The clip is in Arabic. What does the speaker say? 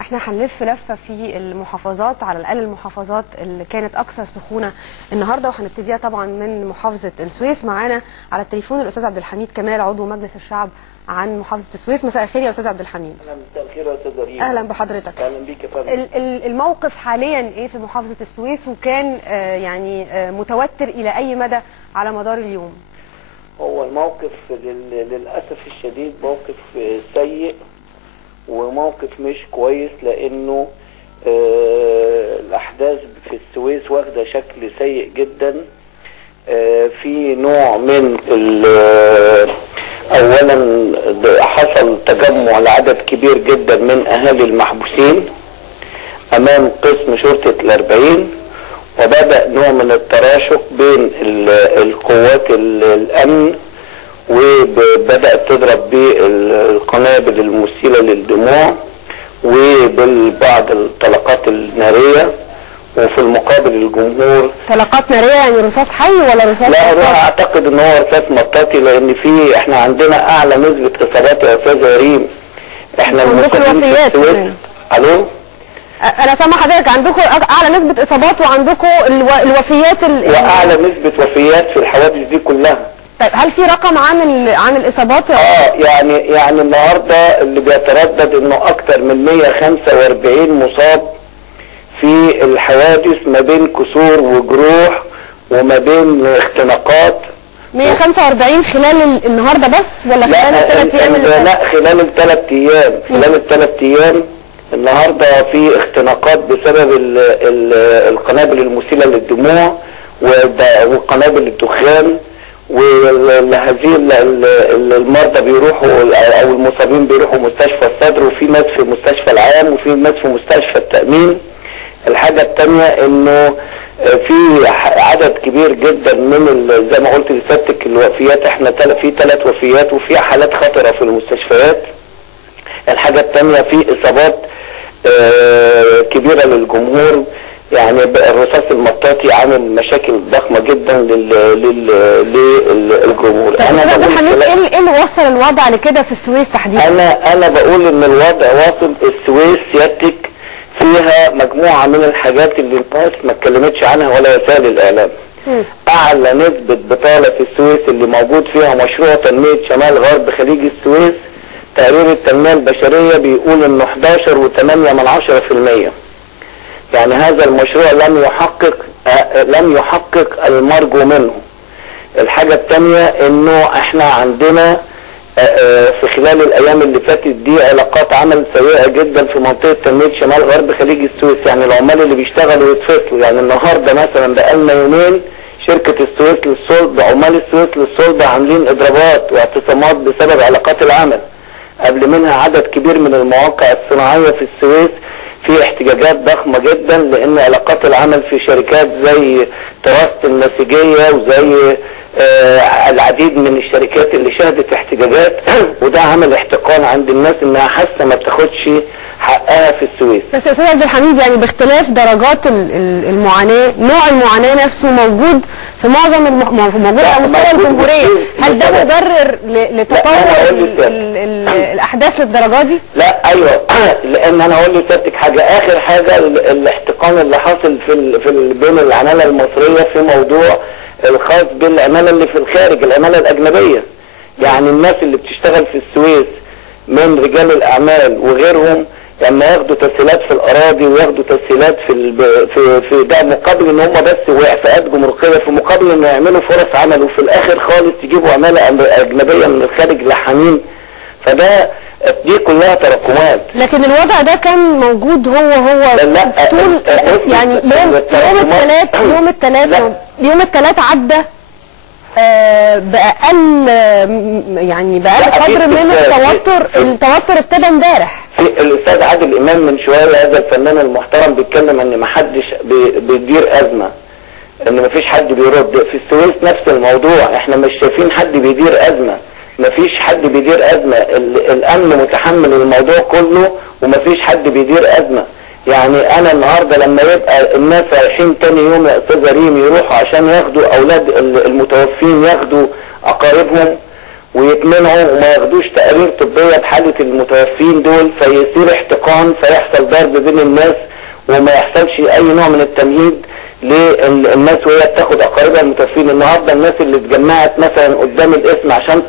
احنا هنلف لفه في المحافظات، على الاقل المحافظات اللي كانت اكثر سخونه النهارده، وهنبتديها طبعا من محافظه السويس. معانا على التليفون الاستاذ عبد الحميد كمال عضو مجلس الشعب عن محافظه السويس. مساء الخير يا استاذ عبد الحميد. اهلا، مساء الخير يا استاذ ريم. اهلا بحضرتك. اهلا بيك يا فندم. الموقف حاليا ايه في محافظه السويس، وكان متوتر الى اي مدى على مدار اليوم؟ هو الموقف للاسف الشديد موقف سيء وموقف مش كويس، لانه الاحداث في السويس واخده شكل سيء جدا. في نوع من اولا حصل تجمع لعدد كبير جدا من اهالي المحبوسين امام قسم شرطه ال40، وبدأ نوع من التراشق بين القوات الامن، وبدأت تضرب بالقنابل المسيلة للدموع وبالبعض الطلقات النارية، وفي المقابل الجمهور. طلقات نارية يعني رصاص حي ولا رصاص لا، مطاطي؟ انا اعتقد ان هو رصاص مطاطي، لان احنا عندنا اعلى نسبة اصابات يا استاذ ريم. احنا عندكم الوفيات كمان. الو، انا سامع حضرتك، عندكم اعلى نسبة اصابات وعندكم الوفيات واعلى نسبة وفيات في الحوادث دي كلها. طيب هل في رقم عن الاصابات؟ يعني النهارده اللي بيتردد انه اكتر من 145 مصاب في الحوادث، ما بين كسور وجروح وما بين اختناقات. 145 خلال النهارده بس ولا خلال ال3 ايام اللي فاتوا؟ لا، خلال ال3 ايام. خلال ال3 ايام النهارده في اختناقات بسبب القنابل المسيلة للدموع وقنابل الدخان، وهذه المرضى بيروحوا او المصابين بيروحوا مستشفى الصدر، وفي ناس في مستشفى العام، وفي ناس في مستشفى التأمين. الحاجة الثانية انه في عدد كبير جدا من زي ما قلت لسيادتك الوفيات. احنا في 3 وفيات وفي حالات خطرة في المستشفيات. الحاجة الثانية في اصابات كبيرة للجمهور، يعني الرصاص المطاطي عامل مشاكل ضخمه جدا للجمهور. طب استاذ عبد الحميد، ايه اللي وصل الوضع لكده في السويس تحديدا؟ انا بقول ان الوضع واصل. السويس سيادتك فيها مجموعه من الحاجات اللي الناس ما اتكلمتش عنها ولا وسائل الاعلام. اعلى نسبه بطاله في السويس اللي موجود فيها مشروع تنميه شمال غرب خليج السويس، تقرير التنميه البشريه بيقول انه 11.8%. يعني هذا المشروع لم يحقق المرجو منه. الحاجة الثانية انه احنا عندنا في خلال الايام اللي فاتت دي علاقات عمل سيئة جدا في منطقة تنمية شمال غرب خليج السويس. يعني العمال اللي بيشتغلوا يتفصلوا. يعني النهاردة مثلا بقالنا يومين شركة السويس للصلب، عمال السويس للصلب عاملين اضرابات واعتصامات بسبب علاقات العمل. قبل منها عدد كبير من المواقع الصناعية في السويس في احتجاجات ضخمة جدا، لان علاقات العمل في شركات زي تراست النسيجية وزي العديد من الشركات اللي شهدت احتجاجات وده عمل احتقان عند الناس انها حاسة ما بتاخدش حقها في السويس. بس يا استاذ عبد الحميد، يعني باختلاف درجات المعاناة، نوع المعاناة نفسه موجود في معظم موجود على مستوى الجمهورية. هل ده مبرر لتطور الاحداث للدرجة دي؟ لا، ايوه، لان انا اقول لسيادتك حاجة. اخر حاجة الاحتقان اللي حاصل بين العمالة المصرية في موضوع الخاص بالعمالة اللي في الخارج، العمالة الاجنبية. يعني الناس اللي بتشتغل في السويس من رجال الاعمال وغيرهم لما ياخدوا تسهيلات في الاراضي وياخدوا تسهيلات في ده مقابل ان هم بس وإعفاءات جمركيه، في مقابل ان يعملوا فرص عمل، وفي الاخر خالص يجيبوا عماله اجنبيه من الخارج لحامين. فده دي كلها تراكمات. لكن الوضع ده كان موجود هو لا طول يعني يوم الثلاث عدى بأقل قدر من التوتر ابتدى امبارح. الاستاذ عادل امام من شويه، هذا الفنان المحترم، بيتكلم ان ما حدش بيدير ازمه، ان ما فيش حد بيرد. في السويس نفس الموضوع، احنا مش شايفين حد بيدير ازمه، ما فيش حد بيدير ازمه. الامن متحمل الموضوع كله وما فيش حد بيدير ازمه. يعني انا النهارده لما يبقى الناس رايحين تاني يوم يا استاذ ريم يروحوا عشان ياخدوا اولاد المتوفين، ياخدوا اقاربهم، ويتمنعوا وما ياخدوش تقارير طبيه بحاله المتوفين دول، فيصير احتقان، فيحصل ضرب بين الناس وما يحصلش اي نوع من التمهيد للناس وهي بتاخد اقاربها المتوفين. النهارده الناس اللي اتجمعت مثلا قدام القسم عشان